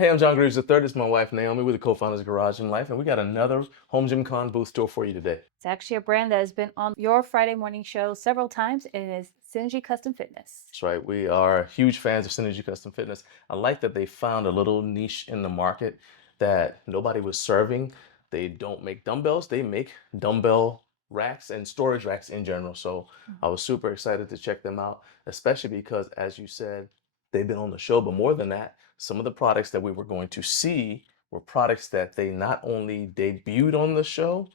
Hey, I'm John Greaves III. This is my wife, Naomi. We're the co-founders of Garage in Life, and we got another Home Gym Con booth tour for you today. It's actually a brand that has been on your Friday morning show several times, and it is Synergy Custom Fitness. That's right. We are huge fans of Synergy Custom Fitness. I like that they found a little niche in the market that nobody was serving. They don't make dumbbells. They make dumbbell racks and storage racks in general. So I was super excited to check them out, especially because, as you said, they've been on the show. But more than that, some of the products that we were going to see were products that they not only debuted on the show,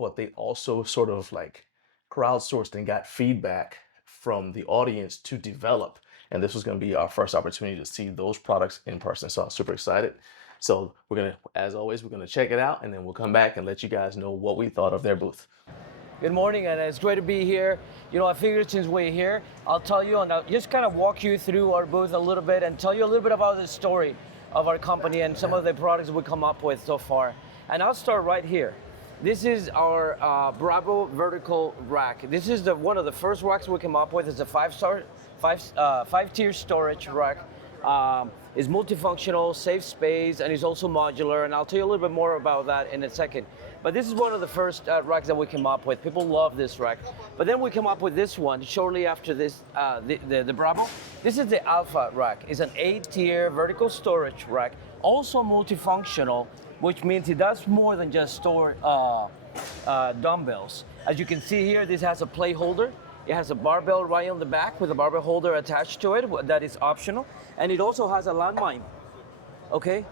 but they also sort of like crowdsourced and got feedback from the audience to develop. And this was going to be our first opportunity to see those products in person. So I'm super excited. So we're going to, as always, we're going to check it out, and then we'll come back and let you guys know what we thought of their booth. Good morning, and it's great to be here. You know, I figured since we're here, I'll tell you and I'll just kind of walk you through our booth a little bit and tell you a little bit about the story of our company and some of the products we come up with so far. And I'll start right here. This is our Bravo vertical rack. This is one of the first racks we came up with. It's a five-tier storage rack. It's multifunctional, safe space, and it's also modular. And I'll tell you a little bit more about that in a second. But this is one of the first racks that we came up with. People love this rack. But then we came up with this one shortly after this, the Bravo. This is the Alpha rack. It's an 8-tier vertical storage rack, also multifunctional, which means it does more than just store dumbbells. As you can see here, this has a plate holder. It has a barbell right on the back with a barbell holder attached to it that is optional. And it also has a landmine, okay?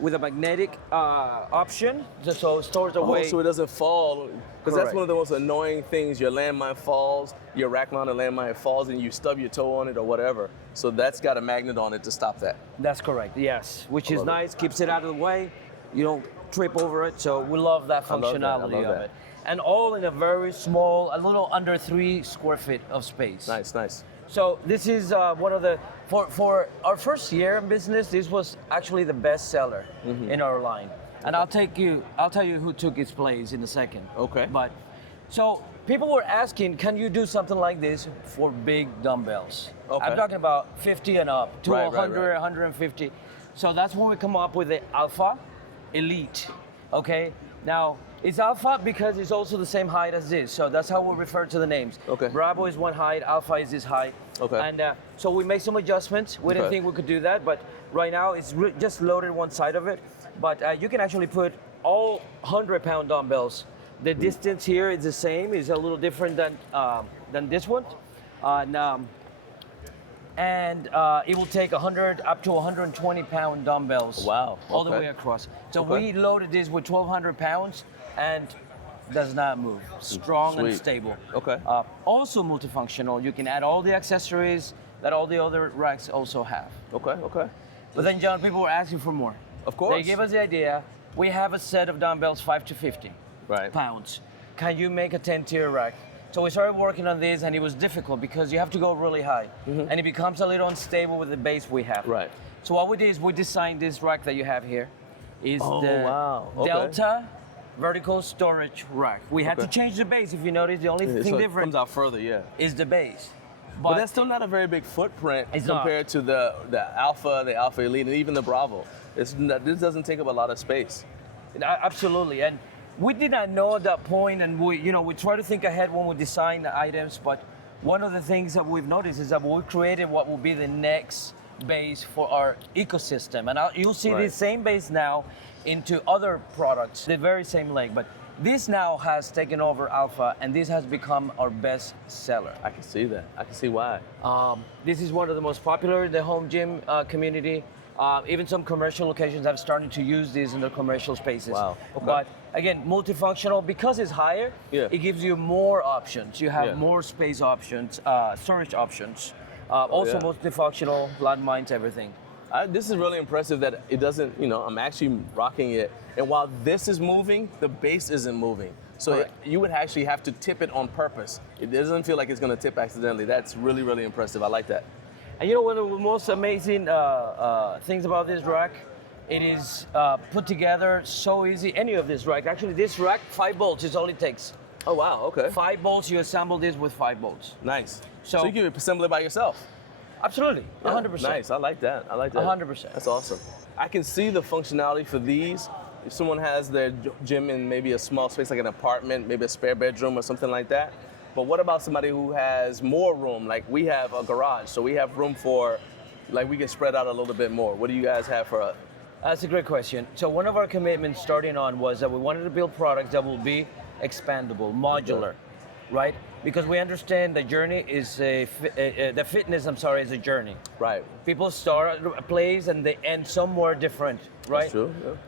With a magnetic option, so it stores away. So it doesn't fall, because that's one of the most annoying things. Your landmine falls, your rack mounted landmine falls, and you stub your toe on it or whatever. So that's got a magnet on it to stop that. That's correct, yes, which is nice, keeps it out of the way. You don't trip over it, so we love that functionality of it. And all in a very small, a little under 3 square feet of space. Nice, nice. So this is one of the, for our first year in business, this was actually the best seller in our line. And I'll tell you who took its place in a second. Okay. But, so people were asking, can you do something like this for big dumbbells? Okay. I'm talking about 50 and up, to Right, 100, 150. So that's when we come up with the Alpha Elite, okay? Now, it's Alpha because it's also the same height as this, so that's how we refer to the names. Okay. Bravo is one height, Alpha is this height. Okay. And so we make some adjustments. We didn't think we could do that, but right now it's just loaded one side of it. But you can actually put all 100-pound dumbbells. The distance here is the same, it's a little different than this one. And it will take 100 up to 120-pound dumbbells. Wow. All the way across. So we loaded this with 1,200 pounds and does not move. Strong and stable. Okay. Also multifunctional. You can add all the accessories that all the other racks also have. Okay, okay. But then, John, people were asking for more. Of course. They gave us the idea. We have a set of dumbbells 5 to 50 pounds. Can you make a 10-tier rack? So we started working on this, and it was difficult because you have to go really high, and it becomes a little unstable with the base we have. Right. So what we did is we designed this rack that you have here. Is the wow. Okay. Delta vertical storage rack. We had to change the base. If you notice, the only thing so different it comes out further, yeah. is the base. But that's still not a very big footprint It's compared to the Alpha Elite, and even the Bravo. This doesn't take up a lot of space. Absolutely, and we did not know at that point, and we try to think ahead when we design the items. But one of the things that we've noticed is that we created what will be the next base for our ecosystem, and you'll see this same base now into other products, the very same leg. But this now has taken over Alpha, and this has become our best seller. I can see that. I can see why. This is one of the most popular in the home gym community. Even some commercial locations have started to use these in their commercial spaces. Wow. Okay. But again, multifunctional, because it's higher, it gives you more options. You have more space options, storage options. Also multifunctional, landmines, everything. This is really impressive that it doesn't, I'm actually rocking it. And while this is moving, the base isn't moving. So you would actually have to tip it on purpose. It doesn't feel like it's going to tip accidentally. That's really, really impressive. I like that. And one of the most amazing things about this rack, it is put together so easy. Any of this rack, actually this rack, 5 bolts is all it takes. Oh, wow, okay. 5 bolts, you assemble this with 5 bolts. Nice. So you can assemble it by yourself? Absolutely, 100%. Nice, I like that. 100%. That's awesome. I can see the functionality for these. If someone has their gym in maybe a small space, like an apartment, maybe a spare bedroom or something like that. But what about somebody who has more room? Like we have a garage, so we have room for, like we can spread out a little bit more. What do you guys have for us? That's a great question. So one of our commitments starting on was that we wanted to build products that will be expandable, modular, right? Because we understand the journey is the fitness, is a journey. Right. People start at a place and they end somewhere different, right?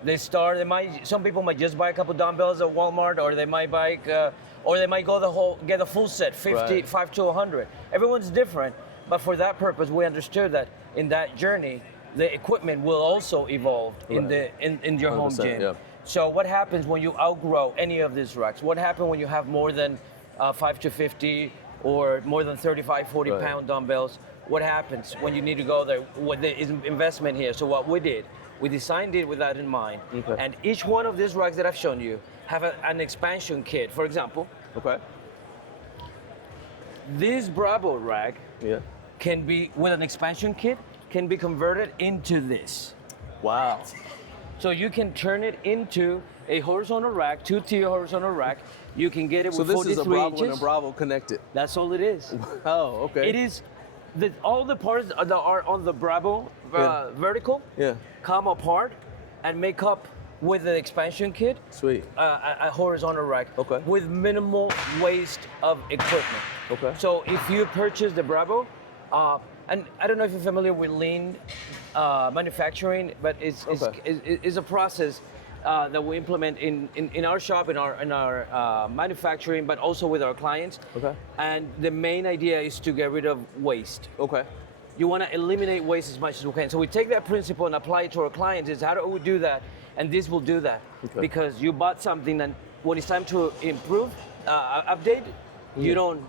That's true. Yeah. Some people might just buy a couple dumbbells at Walmart, or they might buy, or they might get a full set, 50, 5 to 100. Everyone's different, but for that purpose, we understood that in that journey, the equipment will also evolve in your home gym. Yeah. So what happens when you outgrow any of these racks? What happens when you have more than 5 to 50 or more than 35, 40 pound dumbbells? What happens when you need to go there? What there is investment here? So what we did, we designed it with that in mind. Okay. And each one of these racks that I've shown you have an expansion kit. For example, this Bravo rack can be, with an expansion kit, can be converted into this. Wow. So you can turn it into a horizontal rack, 2-tier horizontal rack. You can get it with 43 inches. So this is a Bravo and a Bravo connected. That's all it is. Oh, okay. It is, all the parts that are on the Bravo vertical come apart and make up with the expansion kit. Sweet. A horizontal rack with minimal waste of equipment. Okay. So if you purchase the Bravo, and I don't know if you're familiar with lean manufacturing, but it's a process that we implement in our shop, in our manufacturing, but also with our clients. Okay. And the main idea is to get rid of waste. Okay. You want to eliminate waste as much as we can. So we take that principle and apply it to our clients. Is how do we do that? And this will do that because you bought something, and when it's time to improve, update, you don't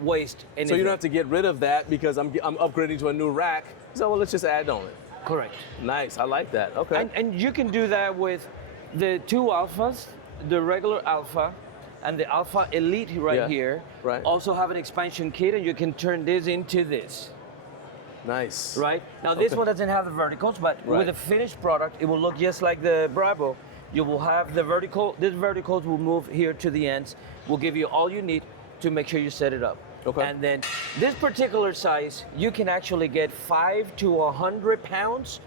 waste anything. So you don't have to get rid of that because I'm upgrading to a new rack. So well, let's just add on it. Correct. Nice. I like that. Okay. And you can do that with the two alphas, the regular alpha and the alpha elite here. Right. Also have an expansion kit, and you can turn this into this. Nice. Right. Now this one doesn't have the verticals, but with a finished product, it will look just like the Bravo. You will have the vertical. These verticals will move here to the ends. Will give you all you need to make sure you set it up. Okay. And then this particular size, you can actually get 5 to 100 pounds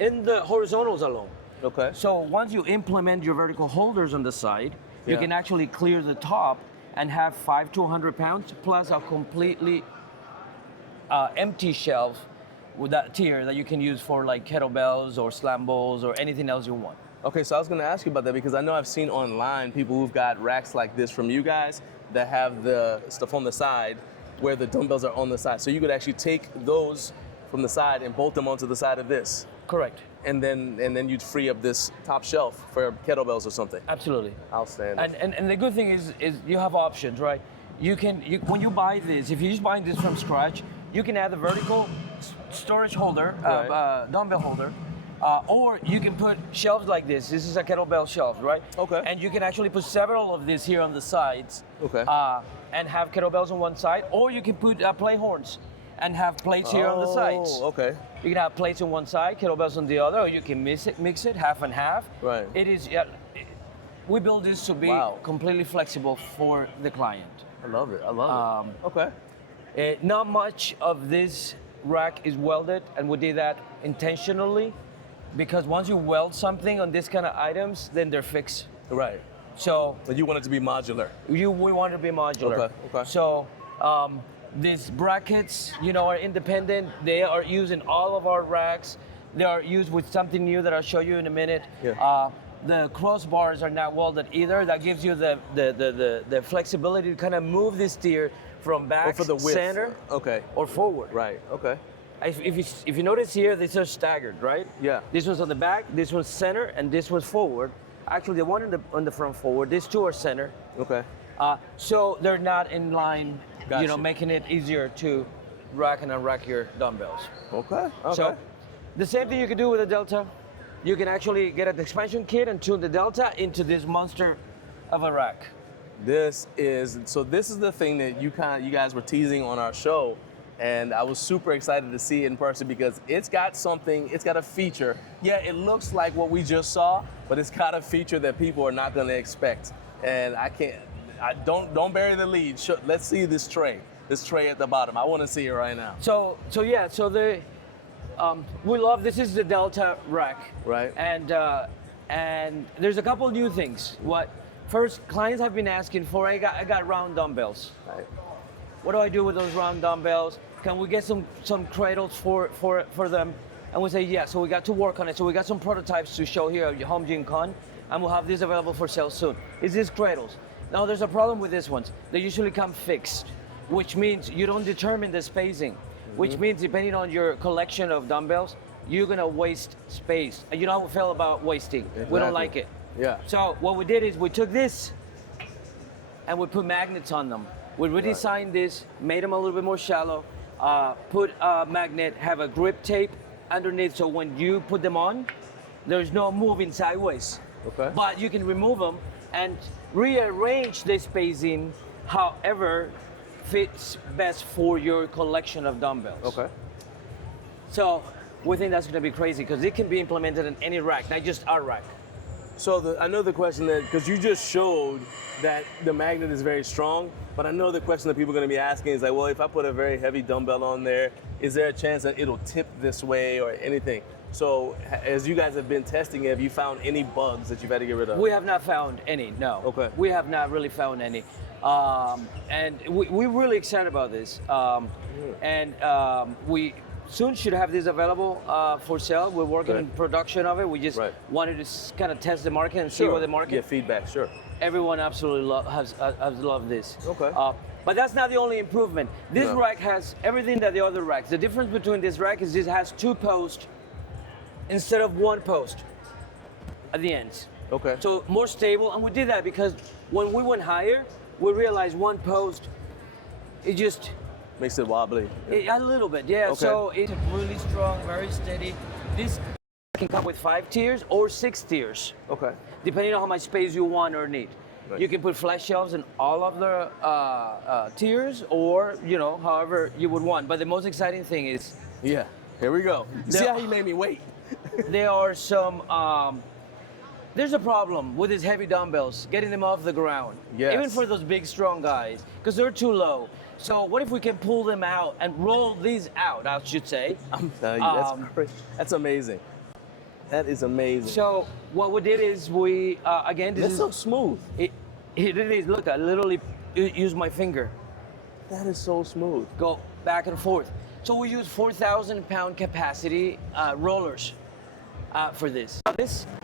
in the horizontals alone. Okay. So once you implement your vertical holders on the side, you can actually clear the top and have 5 to 100 pounds plus a completely empty shelf with that tier that you can use for like kettlebells or slam balls or anything else you want. Okay, so I was going to ask you about that because I know I've seen online people who've got racks like this from you guys that have the stuff on the side where the dumbbells are on the side. So you could actually take those from the side and bolt them onto the side of this. Correct. And then you'd free up this top shelf for kettlebells or something. Absolutely. Outstanding. And the good thing is you have options, right? When you buy this, if you're just buying this from scratch, you can add the vertical storage holder, dumbbell holder, or you can put shelves like this. This is a kettlebell shelf, right? Okay. And you can actually put several of these here on the sides. Okay. And have kettlebells on one side, or you can put play horns and have plates here on the sides. Oh, okay. You can have plates on one side, kettlebells on the other, or you can mix it half and half. Right. It is. We build this to be completely flexible for the client. I love it. I love it. Okay. Not much of this rack is welded, and we did that intentionally because once you weld something on this kind of items, then they're fixed. Right. So you want it to be modular. We want it to be modular. Okay. Okay. So these brackets, are independent. They are used in all of our racks. They are used with something new that I'll show you in a minute. Yeah. The crossbars are not welded either. That gives you the flexibility to kind of move this tier from back, for the width. center, or forward. Right. Okay. If you notice here, these are staggered, right? Yeah. This one's on the back, this one's center, and this one's forward. Actually, the one on the front forward. These two are center. Okay. So they're not in line, making it easier to rack and unrack your dumbbells. Okay. So the same thing you can do with the Delta. You can actually get an expansion kit and tune the Delta into this monster of a rack. This is the thing that you guys were teasing on our show And I was super excited to see it in person because it's got something, it's got a feature. Yeah, it looks like what we just saw, but it's got a feature that people are not gonna expect. And don't bury the lead. Let's see this tray at the bottom. I wanna see it right now. So we love, this is the Delta rack. Right. And there's a couple new things. First, clients have been asking for, I got round dumbbells. Right. What do I do with those round dumbbells? Can we get some cradles for them? And we say, yeah, so we got to work on it. So we got some prototypes to show here at Home Gym Con, and we'll have this available for sale soon. It's these cradles. Now there's a problem with these ones. They usually come fixed, which means you don't determine the spacing, which means depending on your collection of dumbbells, you're gonna waste space. And you know how we feel about wasting. Exactly. We don't like it. Yeah. So what we did is we took this and we put magnets on them. We redesigned this, made them a little bit more shallow, put a magnet, have a grip tape underneath, so when you put them on, there's no moving sideways. Okay. But you can remove them and rearrange the spacing however fits best for your collection of dumbbells. Okay. So we think that's gonna be crazy because it can be implemented in any rack, not just our rack. So I know the question that, because you just showed that the magnet is very strong, but I know the question that people are going to be asking is like, well, if I put a very heavy dumbbell on there, is there a chance that it'll tip this way or anything? So as you guys have been testing it, have you found any bugs that you've had to get rid of? We have not found any, no. Okay. We have not really found any. And we're really excited about this. We soon should have this available for sale. We're working on production of it. We just wanted to kind of test the market and see what the market. Get feedback, sure. Everyone absolutely has loved this. Okay. But that's not the only improvement. This rack has everything that the other racks. The difference between this rack is this has 2 posts instead of 1 post at the ends. Okay. So more stable, and we did that because when we went higher, we realized 1 post, it just makes it wobbly. a little bit, yeah. Okay. So it's really strong, very steady. This can come with 5 tiers or 6 tiers. Okay. Depending on how much space you want or need. Right. You can put flat shelves in all of the tiers, or however you would want. But the most exciting thing is, Yeah. Here we go. See how he made me wait. there are some. There's a problem with these heavy dumbbells, getting them off the ground. Yes. Even for those big, strong guys, because they're too low. So what if we can pull them out and roll these out, I should say. I'm telling you, that's crazy. That's amazing. That is amazing. So what we did is we, again, this That's is so smooth. It really is. Look, I literally use my finger, That is so smooth. go back and forth. So we use 4,000 pound capacity rollers for this.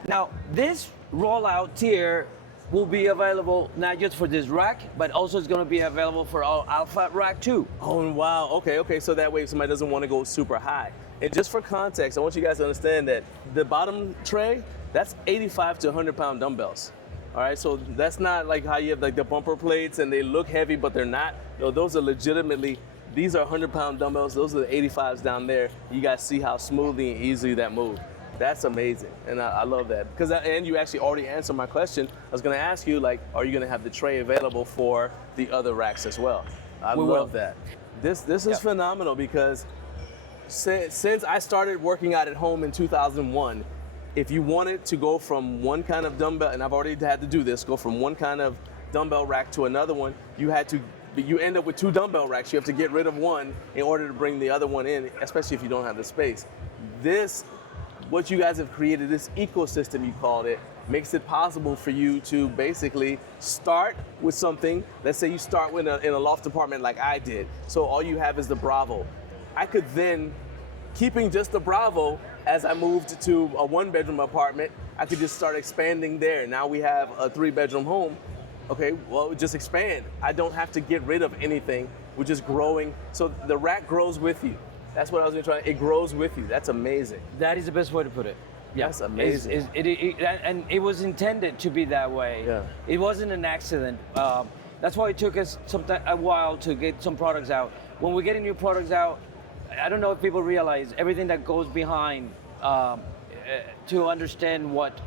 Now this rollout tier will be available not just for this rack, but also it's going to be available for our Alpha rack too. Oh, wow. Okay. So that way, if somebody doesn't want to go super high. And just for context, I want you guys to understand that the bottom tray, that's 85 to 100 pound dumbbells. All right, so that's not like how you have like the bumper plates and they look heavy, but they're not. No, those are legitimately, these are 100 pound dumbbells. Those are the 85s down there. You guys see how smoothly and easily that move. That's amazing, and I love that. And you actually already answered my question. I was gonna ask you, like, are you gonna have the tray available for the other racks as well? I love that. This is phenomenal because since I started working out at home in 2001, if you wanted to go from one kind of dumbbell, and I've already had to do this, go from one kind of dumbbell rack to another one, you end up with 2 dumbbell racks. You have to get rid of one in order to bring the other one in, especially if you don't have the space. What you guys have created, this ecosystem you called it, makes it possible for you to basically start with something. Let's say you start in a loft apartment like I did. So all you have is the Bravo. I could then, keeping just the Bravo, as I moved to a 1-bedroom apartment, I could just start expanding there. Now we have a 3-bedroom home. Okay, well, just expand. I don't have to get rid of anything. We're just growing. So the rack grows with you. That's what I was trying. It grows with you. That's amazing. That is the best way to put it. Yeah, that's amazing. And it was intended to be that way. Yeah. It wasn't an accident. That's why it took us a while to get some products out. When we're getting new products out, I don't know if people realize everything that goes behind to understand what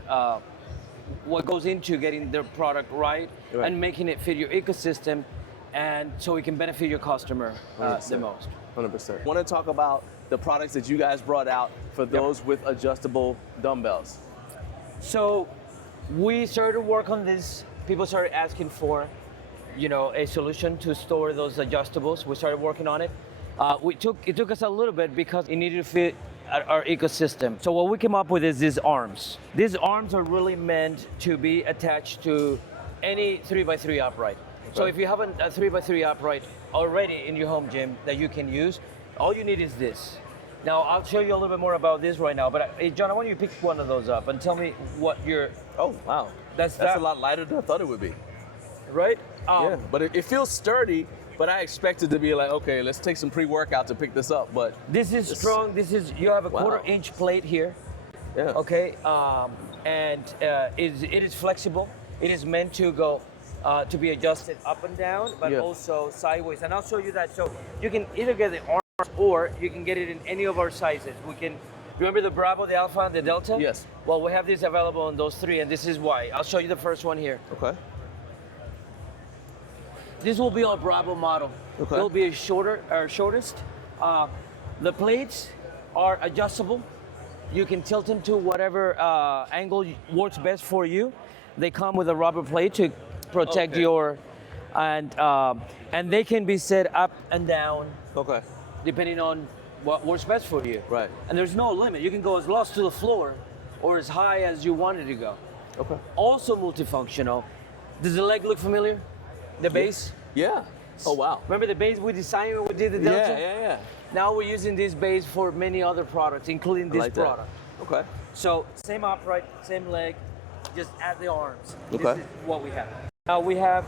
goes into getting their product right and making it fit your ecosystem. and so it can benefit your customer the 100%. most. 100%. I want to talk about the products that you guys brought out for those with adjustable dumbbells. So we started work on this. People started asking for, a solution to store those adjustables. We started working on it. It took us a little bit because it needed to fit our ecosystem. So what we came up with is these arms. These arms are really meant to be attached to any 3x3 upright. So Okay. if you have a 3x3 upright already in your home gym that you can use, all you need is this. Now I'll show you a little bit more about this right now. But hey, John, I want you to pick one of those up and tell me what your Oh, wow. That's a lot lighter than I thought it would be. right. Yeah, but it feels sturdy, but I expected to be like, okay, let's take some pre-workout to pick this up, but This is strong. You have a Wow. quarter-inch plate here. yeah. Okay, and it is flexible. It is meant to go to be adjusted up and down, but Yeah. also sideways. And I'll show you that. So you can either get the arms or you can get it in any of our sizes. We can. Remember the Bravo, the Alpha, and the Delta? Yes. Well, we have this available in those three, and this is why. I'll show you the first one here. Okay. This will be our Bravo model. Okay. It'll be our shortest. The plates are adjustable. You can tilt them to whatever angle works best for you. They come with a rubber plate to protect Okay. your, and they can be set up and down Okay. depending on what works best for you. Right. And there's no limit. You can go as low to the floor or as high as you wanted to go. Okay. Also multifunctional. Does the leg look familiar? The base? Yeah. Oh, wow. Remember the base we designed when we did the Delta? Yeah. Now we're using this base for many other products, including this like that. product. Okay. So same upright, same leg, just add the arms. Okay. This is what we have. Now we have,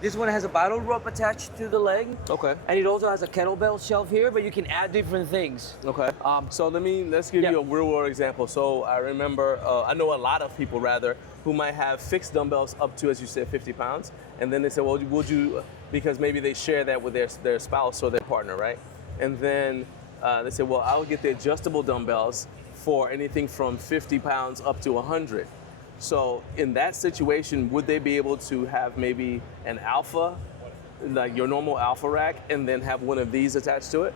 this one has a battle rope attached to the leg. Okay. And it also has a kettlebell shelf here, but you can add different things. Okay. So let's give Yeah. you a real world example. So I remember, I know a lot of people rather, who might have fixed dumbbells up to, as you said, 50 pounds. And then they say, well, would you, because maybe they share that with their spouse or their partner, right? And then they say, well, I'll get the adjustable dumbbells for anything from 50 pounds up to 100. So in that situation, would they be able to have maybe an alpha, like your normal alpha rack, and then have one of these attached to it?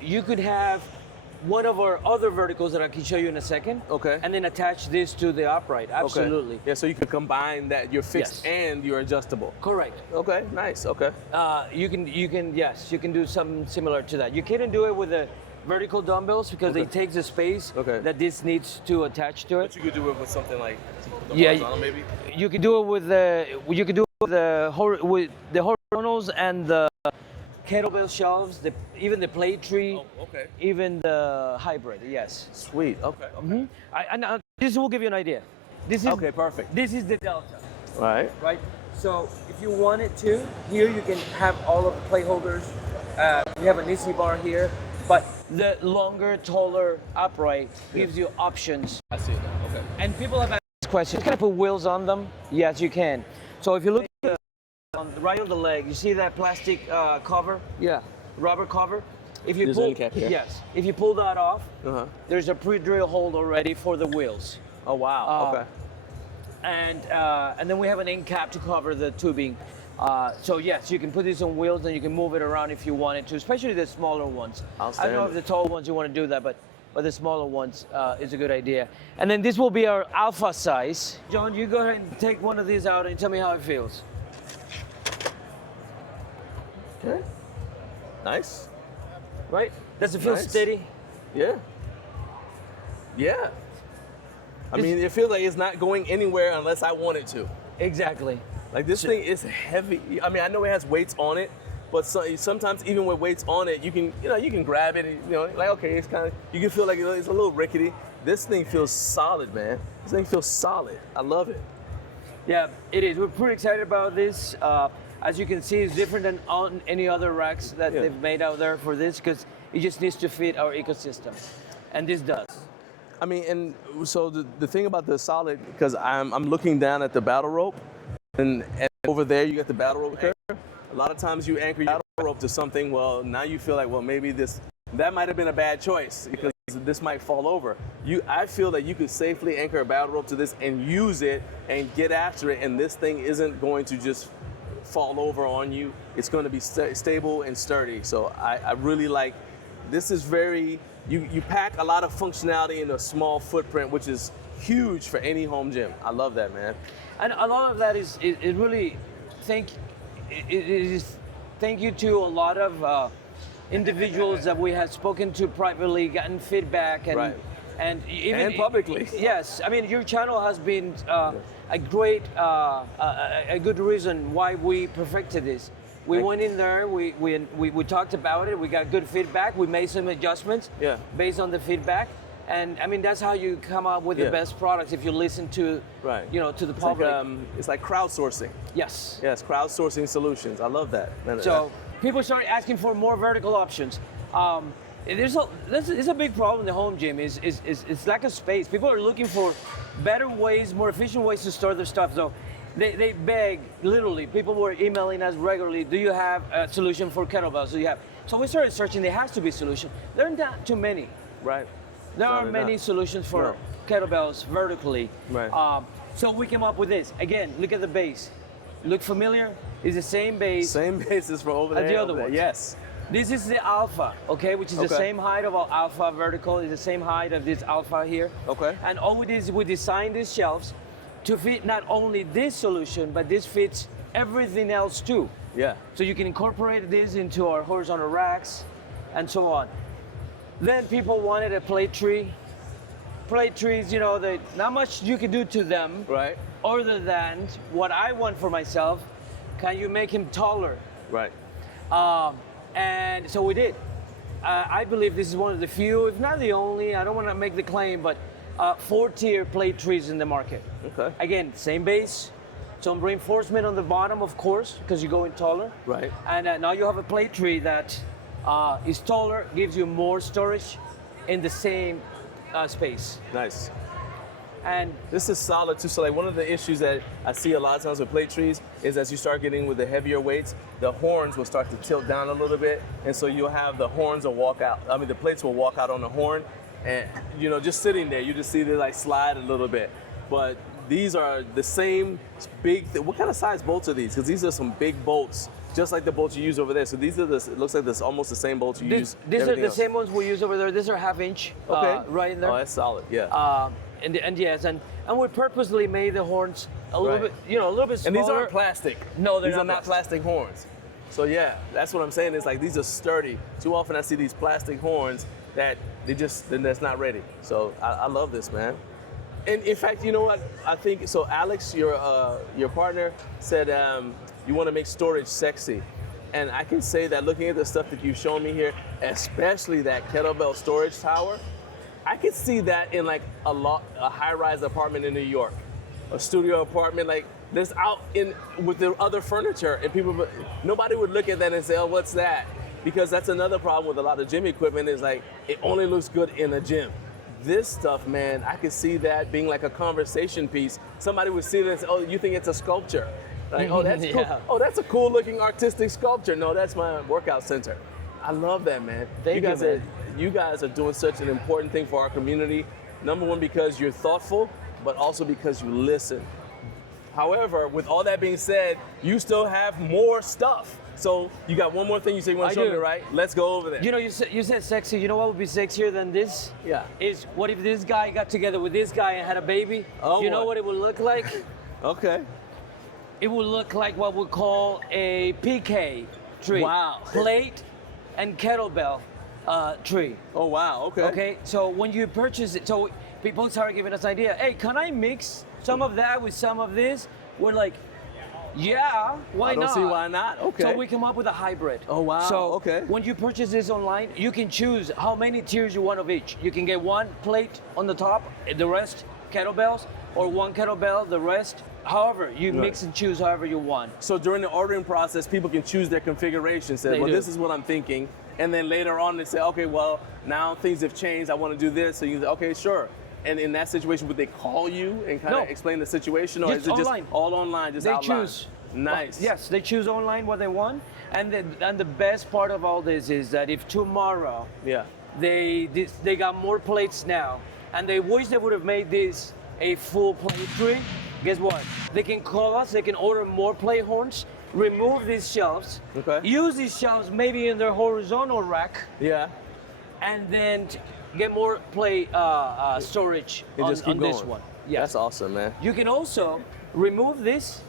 You could have one of our other verticals that I can show you in a second. Okay. And then attach this to the upright. Absolutely. Okay. Yeah, so you could combine that, your fixed Yes. and your adjustable. Correct. Okay, nice, okay. You can do something similar to that. You can't do it with the vertical dumbbells because Okay. it takes the space Okay. that this needs to attach to it. But you could do it with something like the Yeah, horizontal maybe? You can do it with with the horizontals and the kettlebell shelves, even the plate tree, Oh, okay. even the hybrid. Yes. Sweet, okay. This will give you an idea. This is Okay, perfect. This is the Delta. All right. Right? So if you wanted to, here you can have all of the plate holders. You have an easy bar here, but the longer, taller upright gives you options. I see it now, okay. And people have asked questions, can I put wheels on them? Yes, you can. So if you look right on the leg, you see that plastic cover, Yeah. rubber cover? If you There's pull, an end cap here. yes, if you pull that off, Uh-huh. there's a pre-drill hole already for the wheels. Oh, wow, okay. And then we have an end cap to cover the tubing. So yes, you can put this on wheels and you can move it around if you wanted to, especially the smaller ones. I don't know if Outstanding. the tall ones you want to do that, but the smaller ones is a good idea. And then this will be our alpha size. John, you go ahead and take one of these out and tell me how it feels. Okay. Nice. Right? Does it feel Nice. steady? Yeah. Yeah. I This- mean, it feels like it's not going anywhere unless I want it to. Exactly. Like this thing is heavy. I mean, I know it has weights on it, but sometimes even with weights on it, you can grab it and like okay, it's kind of, you can feel like it's a little rickety. This thing feels solid, man. This thing feels solid. I love it. Yeah, it is. We're pretty excited about this. As you can see, it's different than on any other racks that Yeah. they've made out there for this because it just needs to fit our ecosystem. And this does. I mean, and so the thing about the solid, because I'm looking down at the battle rope, and over there you got the battle rope curve. A lot of times you anchor your battle rope to something. Well, now you feel like, well, maybe that might have been a bad choice because this might fall over. I feel that you could safely anchor a battle rope to this and use it and get after it, and this thing isn't going to just fall over on you. It's going to be stable and sturdy. So I really like, this is very, you pack a lot of functionality in a small footprint, which is huge for any home gym. I love that, man. And a lot of that is it really thank you to a lot of individuals that we have spoken to privately, gotten feedback, and Right. and even And publicly. Yes, I mean your channel has been a great a good reason why we perfected this. We Thank went in there, we talked about it, we got good feedback, we made some adjustments Yeah. based on the feedback. And I mean that's how you come up with Yeah. the best products if you listen to Right. to the It's public. like, it's like crowdsourcing. Yes. Yes, crowdsourcing solutions. I love that. So people start asking for more vertical options. There's a big problem in the home gym is it's lack of space. People are looking for better ways, more efficient ways to store their stuff. So they beg, literally. People were emailing us regularly. Do you have a solution for kettlebells? Do you have? So we started searching. There has to be a solution. There are not too many. Right. There No, are they're many not. solutions for No. kettlebells vertically. Right. So we came up with this. Again, look at the base. Look familiar? It's the same base. Same basis for over And there. the over other there. ones. Yes. This is the alpha, okay, which is the Okay. same height of our alpha vertical, is the same height of this alpha here. Okay. And all we did is we designed these shelves to fit not only this solution, but this fits everything else too. Yeah. So you can incorporate this into our horizontal racks and so on. Then people wanted a plate tree. Plate trees, not much you can do to them Right. other than what I want for myself. Can you make him taller? Right. And so we did. I believe this is one of the few, if not the only, I don't want to make the claim, but 4-tier plate trees in the market. Okay. Again, same base, some reinforcement on the bottom, of course, because you're going taller. Right. And now you have a plate tree that is taller, gives you more storage in the same space. Nice. And This is solid too. So like one of the issues that I see a lot of times with plate trees is as you start getting with the heavier weights, the horns will start to tilt down a little bit. And so you'll have the horns will walk out. I mean, the plates will walk out on the horn. And, just sitting there, you just see they like slide a little bit. But these are the same big, what kind of size bolts are these? Because these are some big bolts, just like the bolts you use over there. So these are it looks like this almost the same bolts you use. these are everything the else. same ones we use over there. These are 1/2 inch Okay. right in there. Oh, that's solid. Yeah. And yes, and we purposely made the horns a little Right. bit, a little bit And smaller. these aren't plastic. No, they're these not are not plastic horns. So yeah, that's what I'm saying. Is like these are sturdy. Too often I see these plastic horns that that's not ready. So I love this, man. And in fact, you know what? I think so. Alex, your partner, said you want to make storage sexy, and I can say that looking at the stuff that you've shown me here, especially that kettlebell storage tower, I could see that in like a high-rise apartment in New York, a studio apartment like this out in with the other furniture, and nobody would look at that and say, "Oh, what's that?" Because that's another problem with a lot of gym equipment is like it only looks good in a gym. This stuff, man, I could see that being like a conversation piece. Somebody would see this, "Oh, you think it's a sculpture?" Like, "Oh, that's cool. Yeah. Oh, that's a cool-looking artistic sculpture." No, that's my workout center. I love that, man. Thank you, man. You guys are doing such an important thing for our community. Number one, because you're thoughtful, but also because you listen. However, with all that being said, you still have more stuff. So you got one more thing you say you want I to show do. me, right? Let's go over there. You said sexy. You know what would be sexier than this? Yeah. Is what if this guy got together with this guy and had a baby? Oh, you know boy. what it would look like? Okay. It would look like what we call a PK tree. Wow. Plate and kettlebell tree. Oh, wow. Okay. Okay, so when you purchase it, so people start giving us idea. Hey, can I mix some of that with some of this? We're like, yeah, why I don't not? see why not. Okay. So we come up with a hybrid. Oh, wow. So Okay. when you purchase this online, you can choose how many tiers you want of each. You can get one plate on the top, the rest kettlebells, or one kettlebell, the rest. However, you Right. mix and choose however you want. So during the ordering process, people can choose their configuration. Say, They well, do. this is what I'm thinking. And then later on, they say, okay, well, now things have changed. I want to do this. So you say, okay, sure. And in that situation, would they call you and kind No. of explain the situation? Or Just is it online. just all online, just They outline? choose. Nice. Yes, they choose online what they want. And the best part of all this is that if tomorrow Yeah. they got more plates now, and they wish they would have made this a full plate tree, guess what? They can call us, they can order more plate horns, remove these shelves, Okay. use these shelves maybe in their horizontal rack, Yeah. and then get more storage And just keep on this going. one. Yeah. That's awesome, man. You can also remove this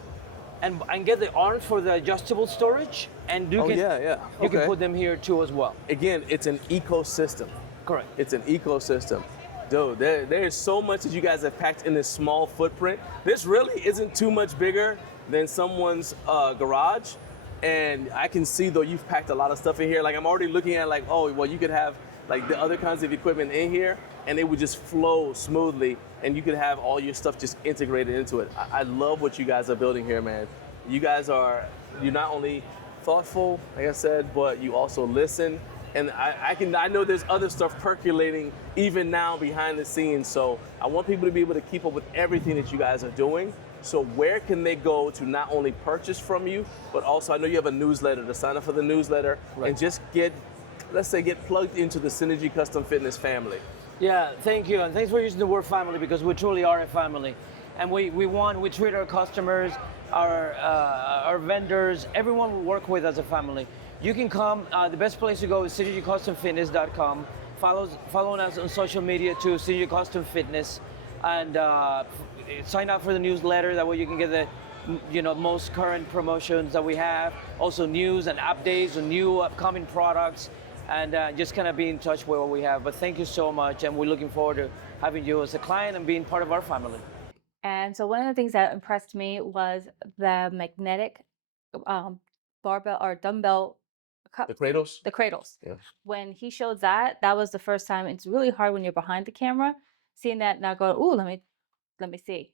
and get the arms for the adjustable storage, and you Oh, can yeah. you can Okay. put them here too as well. Again, it's an ecosystem. Correct. It's an ecosystem. Dude, there is so much that you guys have packed in this small footprint. This really isn't too much bigger than someone's garage. And I can see though you've packed a lot of stuff in here. Like I'm already looking at like, oh, well, you could have like the other kinds of equipment in here and it would just flow smoothly and you could have all your stuff just integrated into it. I love what you guys are building here, man. You're not only thoughtful, like I said, but you also listen. And I know there's other stuff percolating even now behind the scenes. So I want people to be able to keep up with everything that you guys are doing. So where can they go to not only purchase from you, but also I know you have a newsletter to sign up for the newsletter and just get plugged into the Synergy Custom Fitness family. Yeah, thank you, and thanks for using the word family because we truly are a family, and we treat our customers, our vendors, everyone we work with as a family. You can come. The best place to go is synergycustomfitness.com. Follow us on social media too, Synergy Custom Fitness, and sign up for the newsletter. That way you can get the most current promotions that we have, also news and updates on new upcoming products, and just kind of be in touch with what we have. But thank you so much, and we're looking forward to having you as a client and being part of our family. And so one of the things that impressed me was the magnetic barbell or dumbbell The cups, cradles? the cradles. Yeah. When he showed that, that was the first time. It's really hard when you're behind the camera, seeing that now going, ooh, let me see.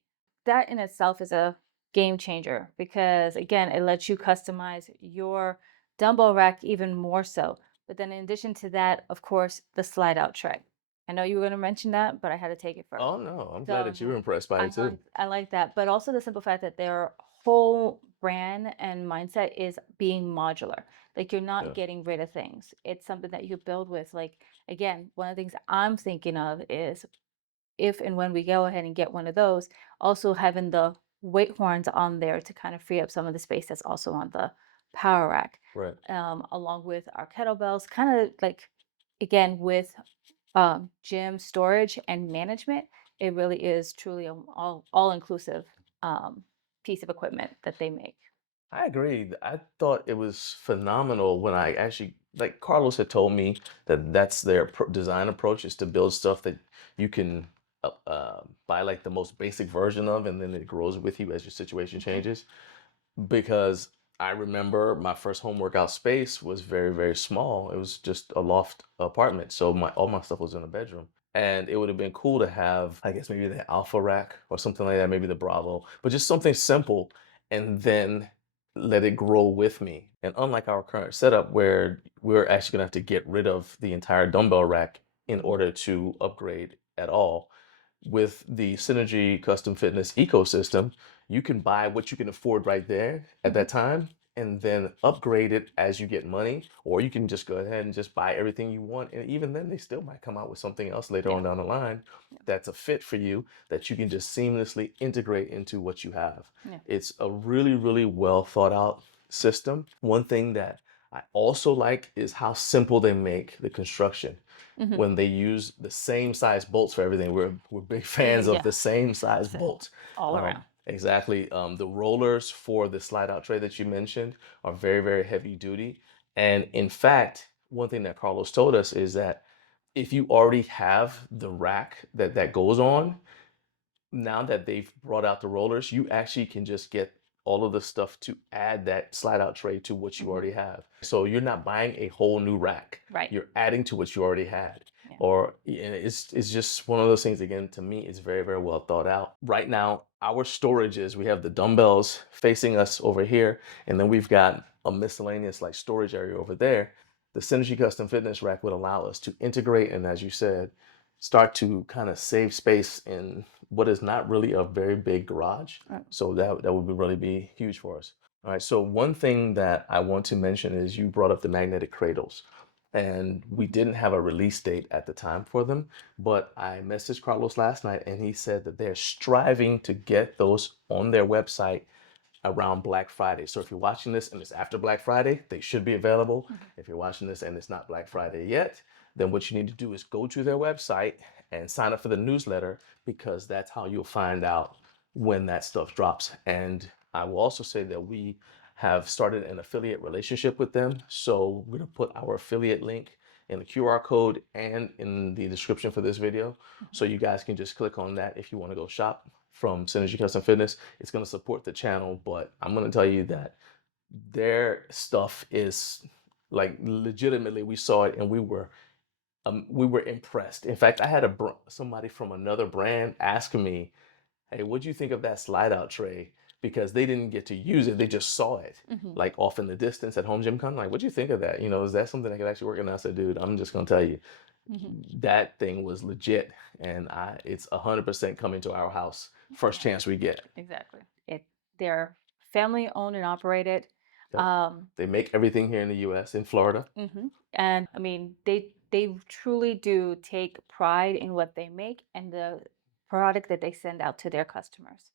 That in itself is a game changer because again, it lets you customize your dumbbell rack even more so. But then in addition to that, of course, the slide out tray. I know you were going to mention that, but I had to take it first. Oh no, I'm So glad that you were impressed by it too. I like that, but also the simple fact that their whole brand and mindset is being modular. Like you're not Yeah. getting rid of things. It's something that you build with. Like again, one of the things I'm thinking of is if and when we go ahead and get one of those, also having the weight horns on there to kind of free up some of the space that's also on the power rack, Right. along with our kettlebells, kind of like again with gym storage and management. It really is truly an all inclusive piece of equipment that they make. I agree. I thought it was phenomenal when I actually, like Carlos had told me that that's their design approach is to build stuff that you can buy like the most basic version of, and then it grows with you as your situation changes. Because I remember my first home workout space was very, very small. It was just a loft apartment. So all my stuff was in a bedroom. And it would have been cool to have, I guess, maybe the Alpha Rack or something like that, maybe the Bravo, but just something simple and then let it grow with me. And unlike our current setup where we're actually gonna have to get rid of the entire dumbbell rack in order to upgrade at all, with the Synergy Custom Fitness ecosystem, you can buy what you can afford right there at that time and then upgrade it as you get money, or you can just go ahead and just buy everything you want. And even then, they still might come out with something else later on down the line that's a fit for you that you can just seamlessly integrate into what you have. Yeah. It's a really, really well thought out system. One thing that I also like is how simple they make the construction when they use the same size bolts for everything. We're big fans of Yeah. the same size So, bolts. all around. Exactly. The rollers for the slide out tray that you mentioned are very, very heavy duty. And in fact, one thing that Carlos told us is that if you already have the rack that goes on, now that they've brought out the rollers, you actually can just get all of the stuff to add that slide out tray to what you already have. So you're not buying a whole new rack. Right. You're adding to what you already had. Yeah. Or it's just one of those things, again, to me, it's very, very well thought out. Right now, our storage is we have the dumbbells facing us over here, and then we've got a miscellaneous like storage area over there. The Synergy Custom Fitness Rack would allow us to integrate and, as you said, start to kind of save space in what is not really a very big garage. Right. So that would really be huge for us. All right. So one thing that I want to mention is you brought up the magnetic cradles. And we didn't have a release date at the time for them, but I messaged Carlos last night and he said that they're striving to get those on their website around Black Friday. So if you're watching this and it's after Black Friday, they should be available. If you're watching this and it's not Black Friday yet, then what you need to do is go to their website and sign up for the newsletter, because that's how you'll find out when that stuff drops. And I will also say that we have started an affiliate relationship with them. So we're going to put our affiliate link in the QR code and in the description for this video. So you guys can just click on that if you want to go shop from Synergy Custom Fitness. It's going to support the channel, but I'm going to tell you that their stuff is like, legitimately, we saw it and we were impressed. In fact, I had somebody from another brand asking me, "Hey, what'd you think of that slide out tray?" Because they didn't get to use it, they just saw it like off in the distance at Home Gym Con. Like, what'd you think of that? You know, is that something that could actually work? And I said, dude, I'm just gonna tell you, that thing was legit, and it's 100% coming to our house first chance we get. Exactly. They're family owned and operated. Yep. They make everything here in the U.S. in Florida. And I mean, they truly do take pride in what they make and the product that they send out to their customers.